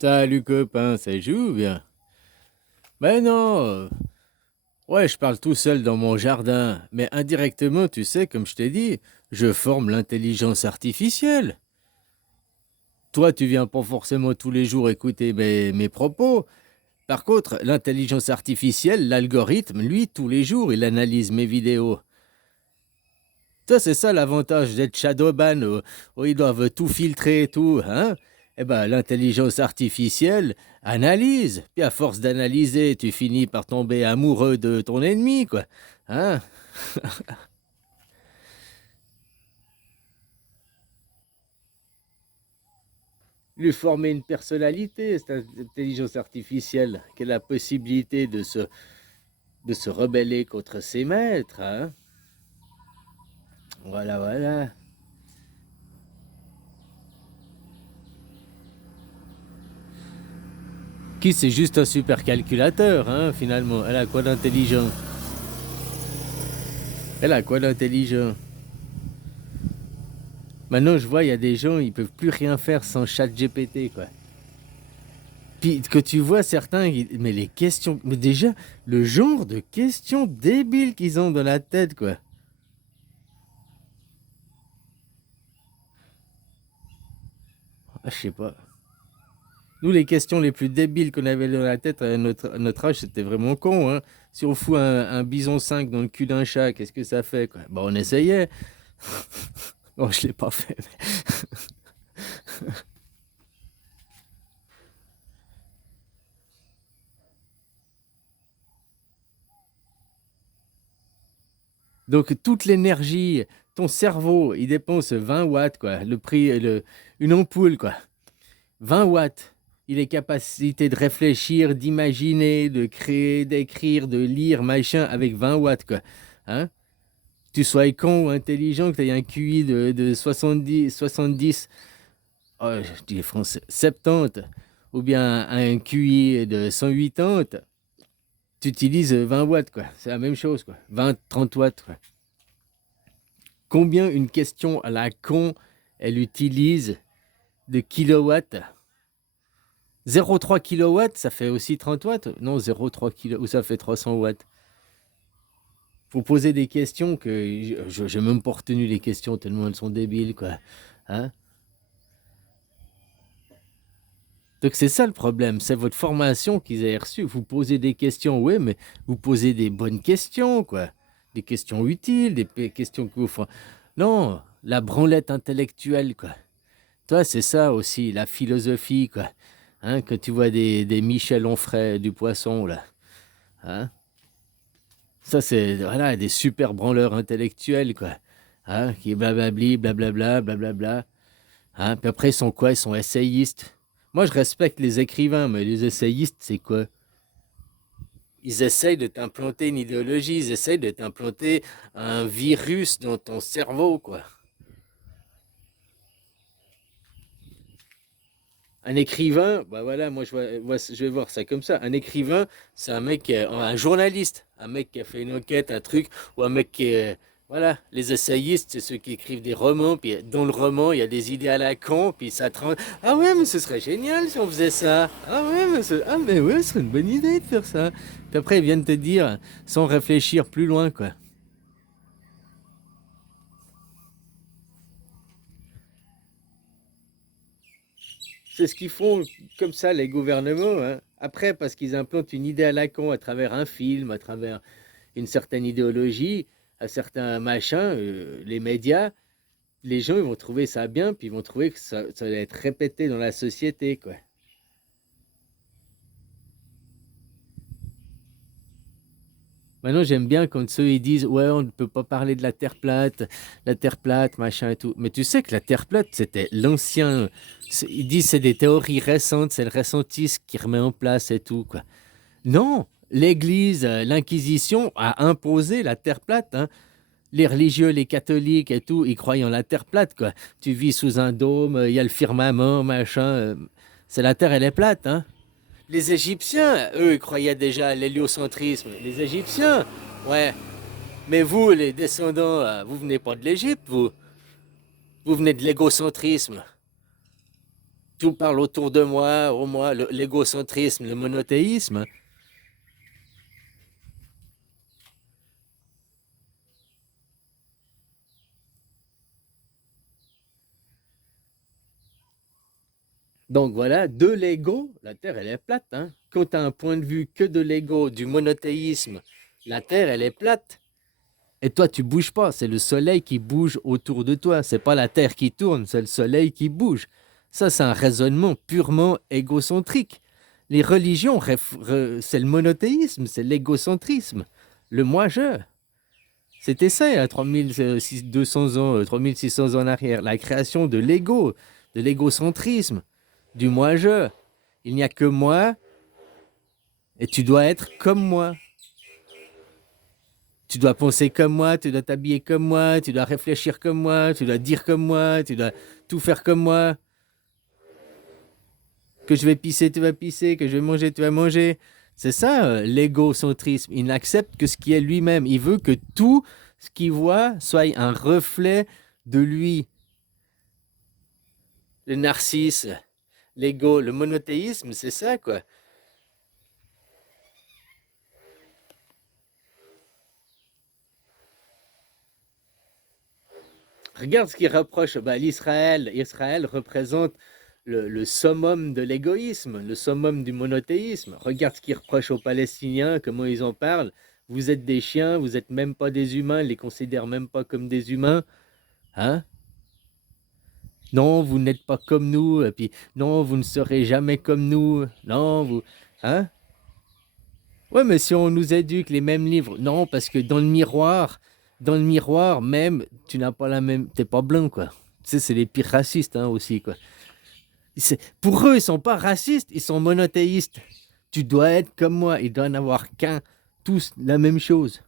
Salut copain, ça joue bien? Ben non, ouais, je parle tout seul dans mon jardin, mais indirectement, tu sais, comme je t'ai dit, je forme l'intelligence artificielle. Toi, tu viens pas forcément tous les jours écouter mes propos. Par contre, l'intelligence artificielle, l'algorithme, lui, tous les jours, il analyse mes vidéos. Toi, c'est ça l'avantage d'être shadowban, où ils doivent tout filtrer et tout, hein? Eh ben, l'intelligence artificielle analyse. Puis à force d'analyser, tu finis par tomber amoureux de ton ennemi, quoi. Hein? Lui former une personnalité, cette intelligence artificielle, qui a la possibilité de se rebeller contre ses maîtres, hein? Voilà, voilà. Qui, c'est juste un supercalculateur, hein, finalement. Elle a quoi d'intelligent? Elle a quoi d'intelligent? Maintenant, je vois, il y a des gens, ils peuvent plus rien faire sans chat GPT, quoi. Puis que tu vois certains, mais les questions, mais déjà, le genre de questions débiles qu'ils ont dans la tête, quoi. Ah, je sais pas. Nous, les questions les plus débiles qu'on avait dans la tête à notre âge, c'était vraiment con, hein. Si on fout un bison 5 dans le cul d'un chat, qu'est-ce que ça fait, quoi? Bon, on essayait. Bon, je l'ai pas fait. Donc, toute l'énergie, ton cerveau, il dépense 20 watts, quoi. Le prix, une ampoule, quoi. 20 watts. Il est capacité de réfléchir, d'imaginer, de créer, d'écrire, de lire, machin, avec 20 watts, quoi. Hein? Tu sois con ou intelligent, que tu aies un QI de 70, oh, je dis les français, 70, ou bien un QI de 180, tu utilises 20 watts, quoi. C'est la même chose, quoi. 20, 30 watts, quoi. Combien une question à la con, elle utilise de kilowatts? 0,3 kilowatts, ça fait aussi 30 watts? Non, 0,3 kilo, ou ça fait 300 watts. Faut poser des questions que je n'ai même pas retenu les questions tellement elles sont débiles, quoi. Hein? Donc c'est ça le problème, c'est votre formation qu'ils aient reçue. Vous posez des questions, oui, mais vous posez des bonnes questions, quoi. Des questions utiles, questions que vous font. Non, la branlette intellectuelle, quoi. Toi, c'est ça aussi, la philosophie, quoi. Hein, quand tu vois des Michel Onfray du poisson, là. Hein? Ça, c'est voilà, des super branleurs intellectuels, quoi. Hein, qui blablabli, blablabla, blablabla. Hein, puis après, ils sont quoi? Ils sont essayistes. Moi, je respecte les écrivains, mais les essayistes, c'est quoi? Ils essayent de t'implanter une idéologie, ils essayent de t'implanter un virus dans ton cerveau, quoi. Un écrivain, bah voilà, moi je vais voir ça comme ça. Un écrivain, c'est un mec, un journaliste, un mec qui a fait une enquête, un truc, ou un mec qui est, voilà, les essayistes, c'est ceux qui écrivent des romans, puis dans le roman, il y a des idées à la con, puis ça te rend, ah ouais, mais ce serait génial si on faisait ça. Ah ouais, ah mais ouais, ce serait une bonne idée de faire ça. Puis après, ils viennent te dire, sans réfléchir plus loin, quoi. C'est ce qu'ils font comme ça, les gouvernements, hein. Après, parce qu'ils implantent une idée à la con à travers un film, à travers une certaine idéologie, à certains machins, les médias, les gens ils vont trouver ça bien, puis ils vont trouver que ça va être répété dans la société, quoi. Maintenant, j'aime bien quand ceux ils disent ouais, on ne peut pas parler de la terre plate, machin et tout. Mais tu sais que la terre plate, c'était l'ancien. Ils disent c'est des théories récentes, c'est le récentisme qui remet en place et tout, quoi. Non, l'Église, l'Inquisition a imposé la terre plate, hein. Les religieux, les catholiques et tout, ils croyaient en la terre plate, quoi. Tu vis sous un dôme, il y a le firmament, machin. C'est la terre, elle est plate, hein. Les Égyptiens, eux, ils croyaient déjà à l'héliocentrisme. Les Égyptiens, ouais. Mais vous, les descendants, vous venez pas de l'Égypte, vous. Vous venez de l'égocentrisme. tout parle autour de moi, au moi, l'égocentrisme, le monothéisme. Donc voilà, de l'ego, la Terre, elle est plate. Hein. Quand tu as un point de vue que de l'ego, du monothéisme, la Terre, elle est plate. Et toi, tu bouges pas. C'est le soleil qui bouge autour de toi. C'est pas la Terre qui tourne, c'est le soleil qui bouge. Ça, c'est un raisonnement purement égocentrique. Les religions, c'est le monothéisme, c'est l'égocentrisme, le moi-je. C'était ça, il y a 3200 ans, 3600 ans en arrière, la création de l'ego, de l'égocentrisme, du moi-je. Il n'y a que moi et tu dois être comme moi. Tu dois penser comme moi, tu dois t'habiller comme moi, tu dois réfléchir comme moi, tu dois dire comme moi, tu dois tout faire comme moi. Que je vais pisser, tu vas pisser, que je vais manger, tu vas manger. C'est ça, l'égocentrisme. Il n'accepte que ce qui est lui-même. Il veut que tout ce qu'il voit soit un reflet de lui. Le narcisse, l'ego, le monothéisme, c'est ça, quoi. Regarde ce qu'il reproche à l'Israël. Israël représente le summum de l'égoïsme, le summum du monothéisme. Regarde ce qu'il reproche aux Palestiniens, comment ils en parlent. Vous êtes des chiens, vous n'êtes même pas des humains, ils les considèrent même pas comme des humains. Hein? Non, vous n'êtes pas comme nous, et puis non, vous ne serez jamais comme nous. Non, vous. Hein? Ouais, mais si on nous éduque les mêmes livres, non, parce que dans le miroir même, tu n'as pas la même, t'es pas blanc, quoi. Tu sais, c'est les pires racistes, hein, aussi, quoi. Pour eux, ils sont pas racistes, ils sont monothéistes. Tu dois être comme moi, il doit en avoir qu'un, tous la même chose.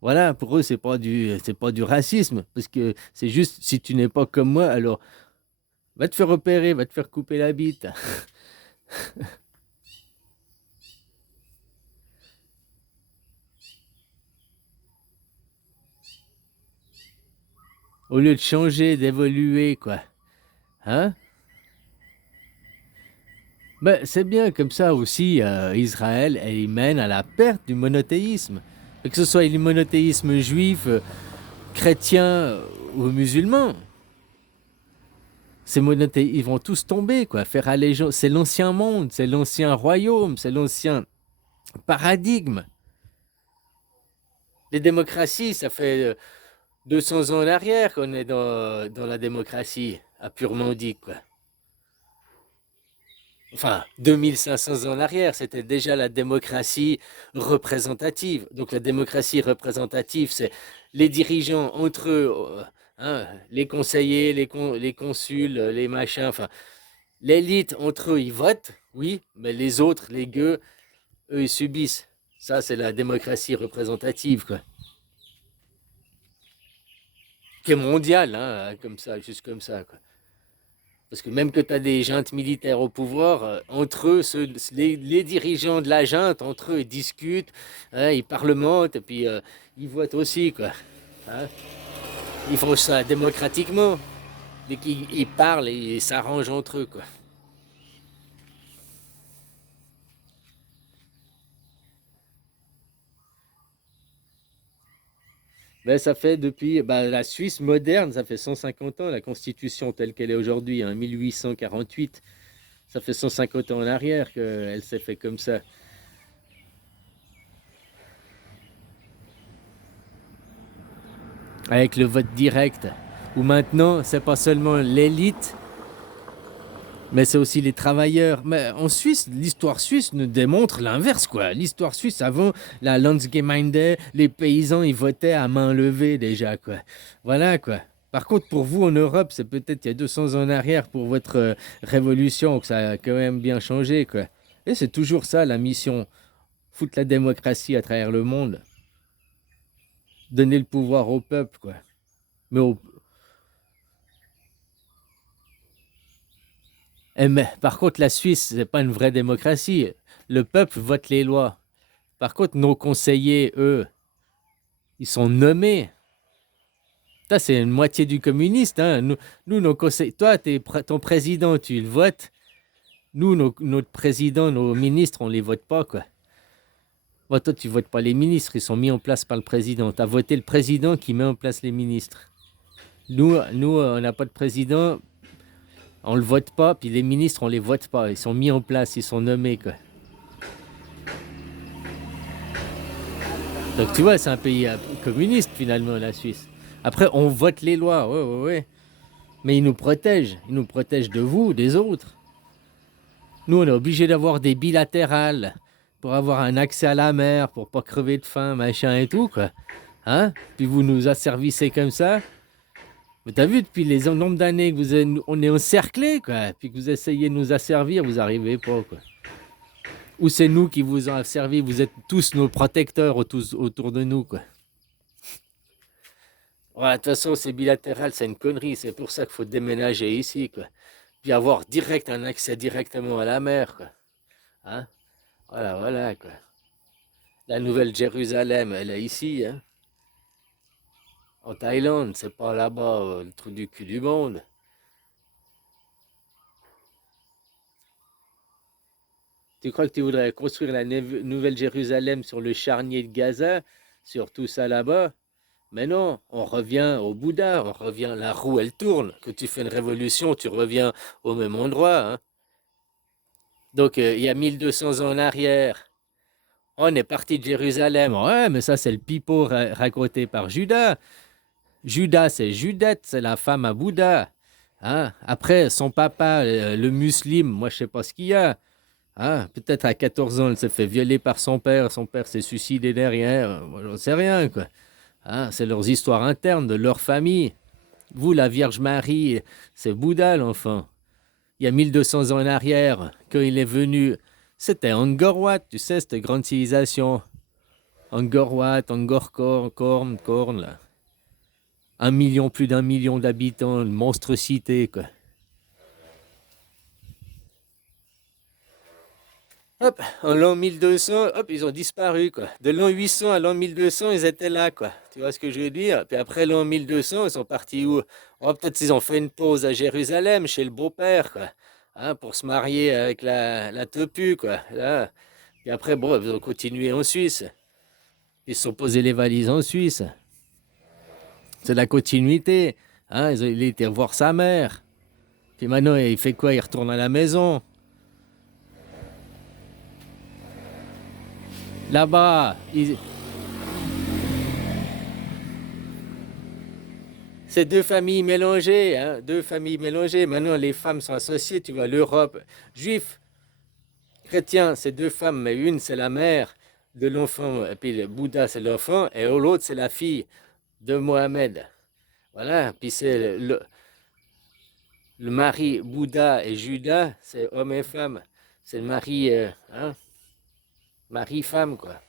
Voilà, pour eux, c'est pas du racisme, parce que c'est juste, si tu n'es pas comme moi, alors va te faire opérer, va te faire couper la bite. Au lieu de changer, d'évoluer, quoi. Hein? Ben, c'est bien comme ça aussi, Israël, elle mène à la perte du monothéisme. Que ce soit le monothéisme juif, chrétien ou musulman. Ils vont tous tomber, quoi. Faire allégeance. C'est l'ancien monde, c'est l'ancien royaume, c'est l'ancien paradigme. Les démocraties, ça fait 200 ans en arrière qu'on est dans la démocratie, à purement dit, quoi. Enfin, 2500 ans en arrière, c'était déjà la démocratie représentative. Donc la démocratie représentative, c'est les dirigeants entre eux, hein, les conseillers, les consuls, les machins, enfin, l'élite entre eux, ils votent, oui, mais les autres, les gueux, eux, ils subissent. Ça, c'est la démocratie représentative, quoi. Qui est mondiale, hein, comme ça, juste comme ça, quoi. Parce que même que tu as des juntes militaires au pouvoir, entre eux, les dirigeants de la junte, entre eux, ils discutent, hein, ils parlementent, et puis ils votent aussi, quoi. Hein. Ils font ça démocratiquement. Ils parlent et ils s'arrangent entre eux, quoi. Ben, ça fait depuis ben, la Suisse moderne, ça fait 150 ans, la constitution telle qu'elle est aujourd'hui, en 1848. Ça fait 150 ans en arrière qu'elle s'est fait comme ça. Avec le vote direct, où maintenant, c'est pas seulement l'élite, mais c'est aussi les travailleurs. Mais en Suisse, l'histoire suisse nous démontre l'inverse, quoi. L'histoire suisse, avant la Landsgemeinde, les paysans, ils votaient à main levée déjà, quoi. Voilà, quoi. Par contre, pour vous en Europe, c'est peut-être il y a 200 ans en arrière pour votre révolution que ça a quand même bien changé, quoi. Et c'est toujours ça la mission, foutre la démocratie à travers le monde, donner le pouvoir au peuple, quoi. Mais mais par contre, la Suisse, c'est pas une vraie démocratie. Le peuple vote les lois. Par contre, nos conseillers, eux, ils sont nommés. Ça, c'est une moitié du communiste. Hein. Nous, nos conseils, toi, ton président, tu le votes. Nous, notre président, nos ministres, on les vote pas, quoi. Bon, toi, tu votes pas les ministres, ils sont mis en place par le président. Tu as voté le président qui met en place les ministres. Nous, on n'a pas de président, on le vote pas, puis les ministres, on les vote pas. Ils sont mis en place, ils sont nommés, quoi. Donc, tu vois, c'est un pays communiste, finalement, la Suisse. Après, on vote les lois, ouais, ouais, ouais. Mais ils nous protègent. Ils nous protègent de vous, des autres. Nous, on est obligé d'avoir des bilatérales pour avoir un accès à la mer, pour pas crever de faim, machin et tout, quoi. Hein? Puis vous nous asservissez comme ça. Mais t'as vu, depuis les nombres d'années que on est encerclés, quoi. Puis que vous essayez de nous asservir, vous arrivez pas, quoi. Ou c'est nous qui vous avons asservi, vous êtes tous nos protecteurs autour de nous, quoi. Ouais, de toute façon, c'est bilatéral, c'est une connerie. C'est pour ça qu'il faut déménager ici, quoi. Puis avoir direct un accès directement à la mer, quoi. Hein? Voilà, voilà, quoi. La Nouvelle-Jérusalem, elle est ici, hein. En Thaïlande, c'est pas là-bas, le trou du cul du monde. Tu crois que tu voudrais construire la Nouvelle-Jérusalem sur le charnier de Gaza, sur tout ça là-bas? Mais non, on revient au Bouddha, on revient, la roue elle tourne. Que tu fais une révolution, tu reviens au même endroit, hein. Donc il y a 1200 ans en arrière, on est parti de Jérusalem. Ouais, mais ça c'est le pipeau raconté par Judas. Judas, c'est Judette, c'est la femme à Bouddha. Hein? Après, son papa, le musulman, moi je sais pas ce qu'il y a. Hein? Peut-être à 14 ans, elle s'est fait violer par son père s'est suicidé derrière. Moi j'en sais rien, quoi. Hein? C'est leurs histoires internes de leur famille. Vous, la Vierge Marie, c'est Bouddha l'enfant. Il y a 1200 ans en arrière, quand il est venu, c'était Angkor Wat, tu sais, cette grande civilisation. Angkor Wat, Angkor Korn, là. Plus d'un million d'habitants, une monstruosité, quoi. Hop, en l'an 1200, hop, ils ont disparu, quoi. De l'an 800 à l'an 1200, ils étaient là, quoi. Tu vois ce que je veux dire? Puis après l'an 1200, ils sont partis où? Oh, peut-être ils ont fait une pause à Jérusalem, chez le beau-père, quoi. Hein, pour se marier avec la tepu, quoi. Là. Puis après, bon, ils ont continué en Suisse. Ils se sont posés les valises en Suisse. C'est la continuité. Hein, il a été voir sa mère. Puis maintenant, il fait quoi? Il retourne à la maison. Là-bas, c'est deux familles mélangées, hein, deux familles mélangées. Maintenant, les femmes sont associées, tu vois, l'Europe. Juifs, chrétiens, c'est deux femmes, mais une, c'est la mère de l'enfant, et puis le Bouddha, c'est l'enfant, et l'autre, c'est la fille de Mohamed. Voilà, puis c'est le mari Bouddha et Judas, c'est homme et femme. C'est le mari, hein, mari-femme, quoi.